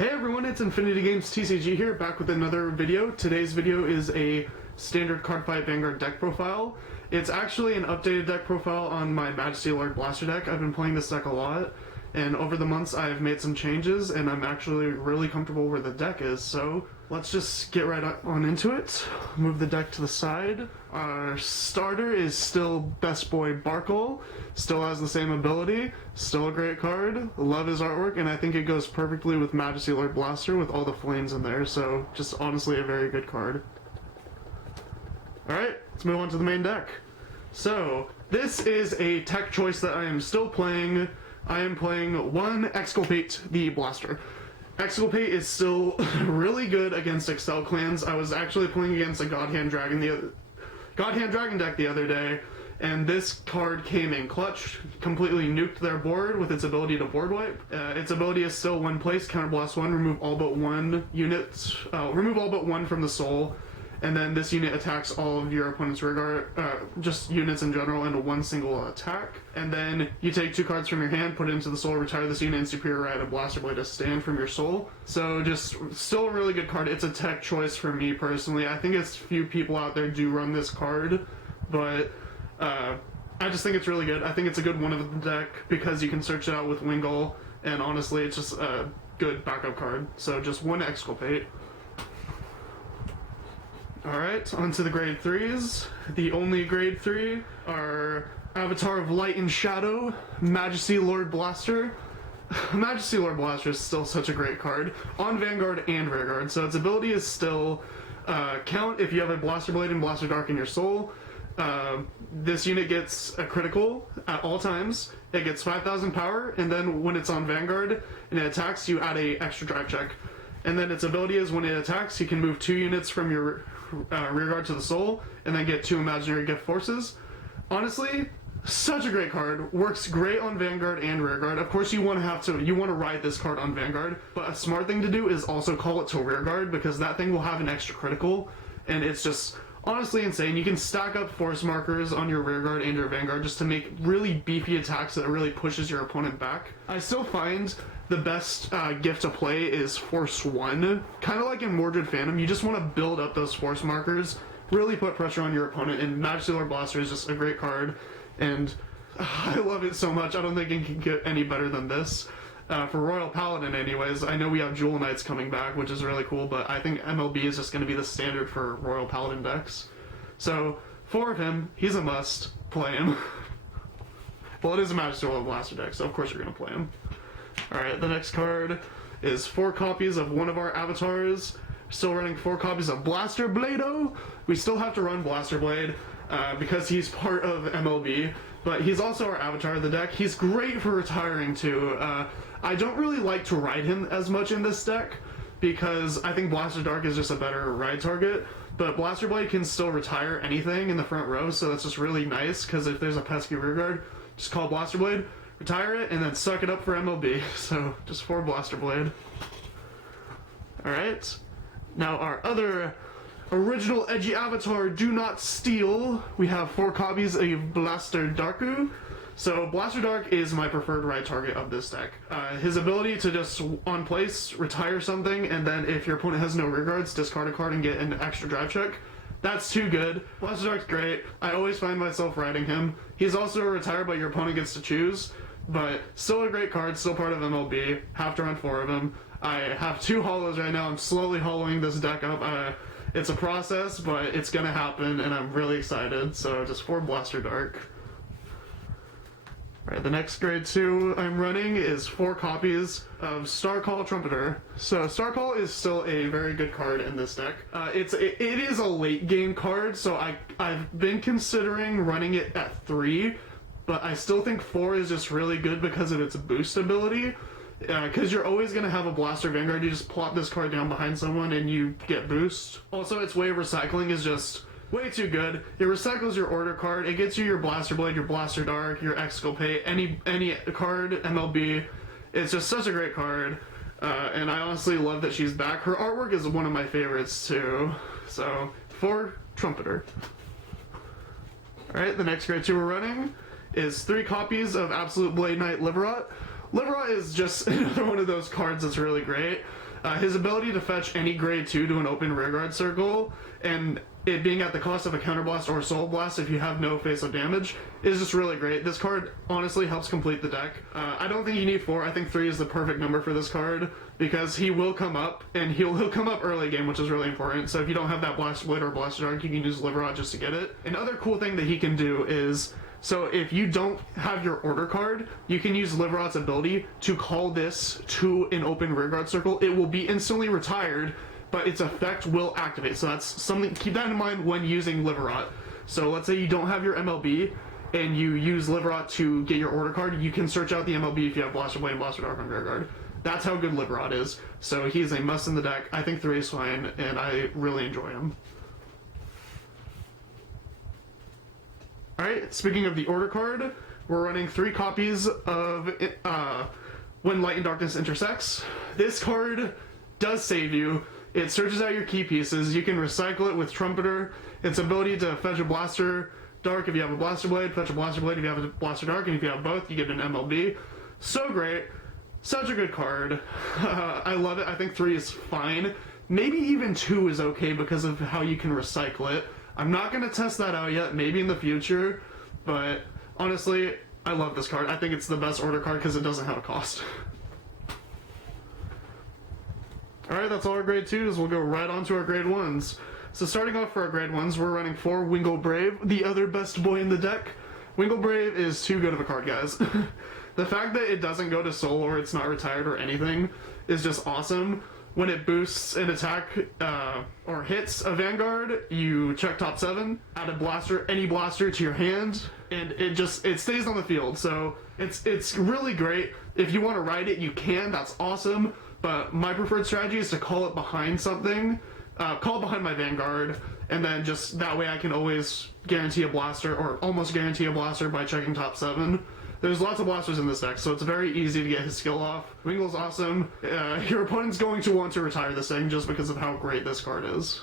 Hey everyone, it's Infinity Games TCG here, back with another video. Today's video is a standard Cardfight Vanguard deck profile. It's actually an updated deck profile on my Majesty Lord Blaster deck. I've been playing this deck a lot, and over the months I've made some changes, and I'm actually really comfortable where the deck is, so let's just get right on into it. Move the deck to the side. Our starter is still Best Boy Barkle, still has the same ability, still a great card, love his artwork, and I think it goes perfectly with Majesty Lord Blaster with all the flames in there, so just honestly a very good card. Alright, let's move on to the main deck. So, this is a tech choice that I am still playing. I am playing one Exculpate the Blaster. Exculpate is still really good against Excel clans. I was actually playing against a Godhand Dragon deck the other day, and this card came in clutch, completely nuked their board with its ability to board wipe. Its ability is still one place, counterblast one, remove all but one unit, remove all but one from the soul, and then this unit attacks all of your opponent's regard, just units in general, into one single attack. And then you take two cards from your hand, put it into the soul, retire this unit, and Superior Ride a Blaster Blade to stand from your soul. So just still a really good card. It's a tech choice for me personally. I think it's few people out there do run this card, but I just think it's really good. I think it's a good one of the deck because you can search it out with Wingull, and honestly it's just a good backup card. So just one Exculpate. Alright, on to the grade 3s. The only grade 3 are Avatar of Light and Shadow, Majesty Lord Blaster. Majesty Lord Blaster is still such a great card on Vanguard and Rearguard, so its ability is still count if you have a Blaster Blade and Blaster Dark in your soul. This unit gets a critical at all times. It gets 5,000 power, and then when it's on Vanguard and it attacks, you add a extra drive check. And then its ability is when it attacks, you can move 2 units from your Rearguard to the soul, and then get 2 imaginary gift forces. Honestly, such a great card. Works great on Vanguard and Rearguard. Of course, you want to ride this card on Vanguard, but a smart thing to do is also call it to Rearguard, because that thing will have an extra critical, and it's just honestly insane. You can stack up force markers on your Rearguard and your Vanguard just to make really beefy attacks that really pushes your opponent back. I still find the best gift to play is Force 1. Kind of like in Mordred Phantom, you just want to build up those force markers, really put pressure on your opponent, and Majesty Lord Blaster is just a great card, and I love it so much. I don't think it can get any better than this. For Royal Paladin anyways, I know we have Jewel Knights coming back, which is really cool, but I think MLB is just going to be the standard for Royal Paladin decks. So, 4 of him, he's a must. Play him. Well, it is a Majesty Lord Blaster deck, so of course you're going to play him. Alright, the next card is 4 copies of one of our avatars. Still running 4 copies of Blaster Blado. We still have to run Blaster Blade because he's part of MLB, but he's also our avatar of the deck. He's great for retiring too. I don't really like to ride him as much in this deck because I think Blaster Dark is just a better ride target, but Blaster Blade can still retire anything in the front row, so that's just really nice because if there's a pesky rearguard, just call Blaster Blade, retire it, and then suck it up for MLB. So just 4 Blaster Blade. Alright, now our other original edgy avatar, Do Not Steal. We have 4 copies of Blaster Darku. So Blaster Dark is my preferred ride target of this deck. His ability to just on place retire something, and then if your opponent has no rearguards, discard a card and get an extra drive check. That's too good. Blaster Dark's great. I always find myself riding him. He's also a retire, but your opponent gets to choose. But still a great card, still part of MLB. Have to run 4 of them. I have 2 holos right now. I'm slowly holoing this deck up. It's a process, but it's gonna happen, and I'm really excited. So just 4 Blaster Dark. Alright, the next grade 2 I'm running is 4 copies of Starcall Trumpeter. So Starcall is still a very good card in this deck. It is a late game card, so I've been considering running it at 3, but I still think 4 is just really good because of its boost ability. Because you're always going to have a Blaster Vanguard, you just plop this card down behind someone and you get boost. Also, its way of recycling is just way too good. It recycles your order card, it gets you your Blaster Blade, your Blaster Dark, your Exculpate, any card, MLB. It's just such a great card, and I honestly love that she's back. Her artwork is one of my favorites too. So, 4 Trumpeter. Alright, the next grade 2 we're running is 3 copies of Absolute Blade Knight Liverot. Liverot is just another one of those cards that's really great. His ability to fetch any grade 2 to an open rearguard circle, and it being at the cost of a counterblast or soul blast if you have no face-up damage, is just really great. This card honestly helps complete the deck. I don't think you need 4. I think 3 is the perfect number for this card, because he will come up, and he'll come up early game, which is really important. So if you don't have that Blast Blade or Blaster Dark, you can use Liver Rot just to get it. Another cool thing that he can do is, so if you don't have your order card, you can use Liver Rot's ability to call this to an open rearguard circle. It will be instantly retired, but its effect will activate. So that's something, keep that in mind when using Liver Rot. So let's say you don't have your MLB, and you use Liver Rot to get your order card, you can search out the MLB if you have Blaster Blade and Blaster Dark on rearguard. That's how good Liver Rot is. So he's a must in the deck. I think 3 is fine, and I really enjoy him. Alright, speaking of the order card, we're running 3 copies of When Light and Darkness Intersects. This card does save you. It searches out your key pieces. You can recycle it with Trumpeter. Its ability to fetch a Blaster Dark if you have a Blaster Blade, fetch a Blaster Blade if you have a Blaster Dark, and if you have both, you get an MLB. So great. Such a good card. I love it. I think 3 is fine. Maybe even 2 is okay because of how you can recycle it. I'm not going to test that out yet, maybe in the future, but honestly, I love this card. I think it's the best order card because it doesn't have a cost. Alright, that's all our grade 2s. We'll go right on to our grade 1s. So starting off for our grade 1s, we're running 4 Wingle Brave, the other best boy in the deck. Wingle Brave is too good of a card, guys. The fact that it doesn't go to soul or it's not retired or anything is just awesome. When it boosts an attack or hits a Vanguard, you check top 7, add a blaster, any blaster to your hand, and it stays on the field. So it's really great. If you want to ride it, you can. That's awesome. But my preferred strategy is to call it behind something, call it behind my Vanguard, and then just that way I can always guarantee a blaster or almost guarantee a blaster by checking top 7. There's lots of blasters in this deck, so it's very easy to get his skill off. Wingle's awesome. Your opponent's going to want to retire this thing just because of how great this card is.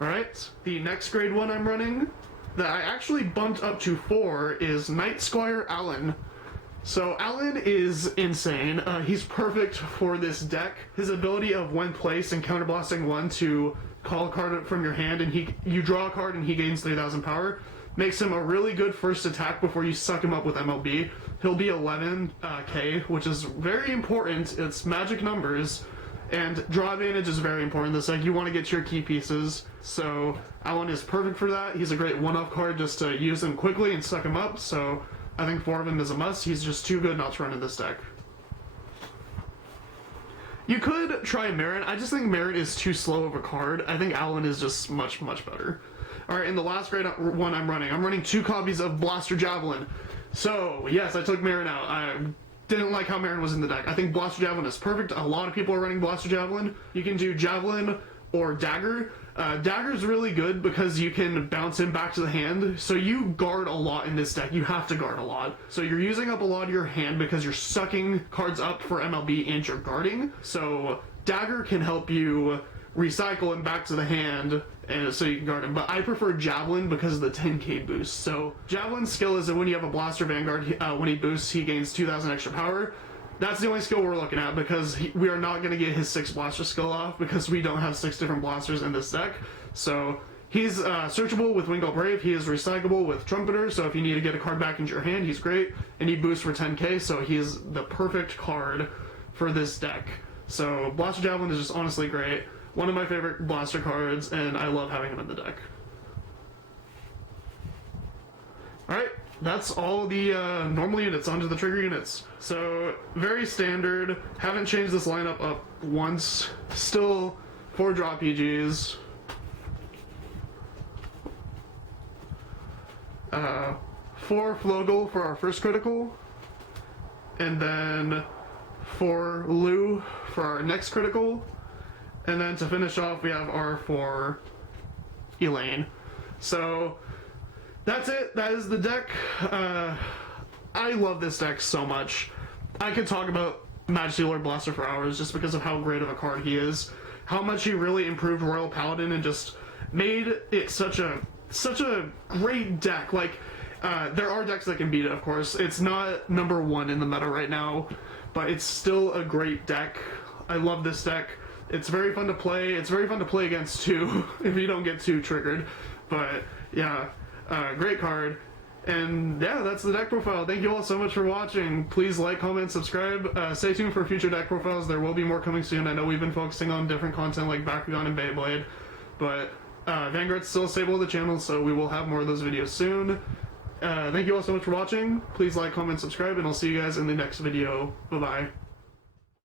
Alright, the next grade 1 I'm running, that I actually bumped up to 4, is Night Squire Allen. So Allen is insane. He's perfect for this deck. His ability of when placed and counterblasting 1 to call a card from your hand, and you draw a card and he gains 3,000 power, makes him a really good first attack before you suck him up with MLB. He'll be 11k, which is very important. It's magic numbers, and draw advantage is very important. This deck, you want to get your key pieces, so Allen is perfect for that. He's a great one-off card just to use him quickly and suck him up, so I think 4 of him is a must. He's just too good not to run in this deck. You could try Marin. I just think Marin is too slow of a card. I think Allen is just much, much better. Alright, in the last grade 1 I'm running 2 copies of Blaster Javelin. So, yes, I took Marin out. I didn't like how Marin was in the deck. I think Blaster Javelin is perfect. A lot of people are running Blaster Javelin. You can do Javelin or Dagger. Dagger is really good because you can bounce him back to the hand, so you guard a lot in this deck. You have to guard a lot. So you're using up a lot of your hand because you're sucking cards up for MLB and you're guarding. So Dagger can help you recycle him back to the hand, and so you can guard him. But I prefer Javelin because of the 10k boost. So Javelin's skill is that when you have a Blaster Vanguard, when he boosts, he gains 2,000 extra power. That's the only skill we're looking at because we are not going to get his 6 blaster skill off because we don't have 6 different blasters in this deck. So he's searchable with Wingle Brave. He is recyclable with Trumpeter. So if you need to get a card back into your hand, he's great. And he boosts for 10k, so he's the perfect card for this deck. So Blaster Javelin is just honestly great. One of my favorite blaster cards, and I love having him in the deck. Alright. That's all the normal units onto the trigger units. So, very standard. Haven't changed this lineup up once. Still 4 drop PGs. 4 Flogel for our first critical. And then 4 Lu for our next critical. And then to finish off, we have our 4 Elaine. So, that's it. That is the deck. I love this deck so much. I could talk about Majesty Lord Blaster for hours just because of how great of a card he is. How much he really improved Royal Paladin and just made it such a great deck. Like, There are decks that can beat it, of course. It's not number one in the meta right now, but it's still a great deck. I love this deck. It's very fun to play. It's very fun to play against too, if you don't get too triggered. But yeah, great card. And yeah, that's the deck profile. Thank you all so much for watching. Please like, comment, subscribe. Stay tuned for future deck profiles. There will be more coming soon. I know we've been focusing on different content like Bakugan and Beyblade, but Vanguard's still stable with the channel, so we will have more of those videos soon. Thank you all so much for watching. Please like, comment, subscribe, and I'll see you guys in the next video. Bye-bye.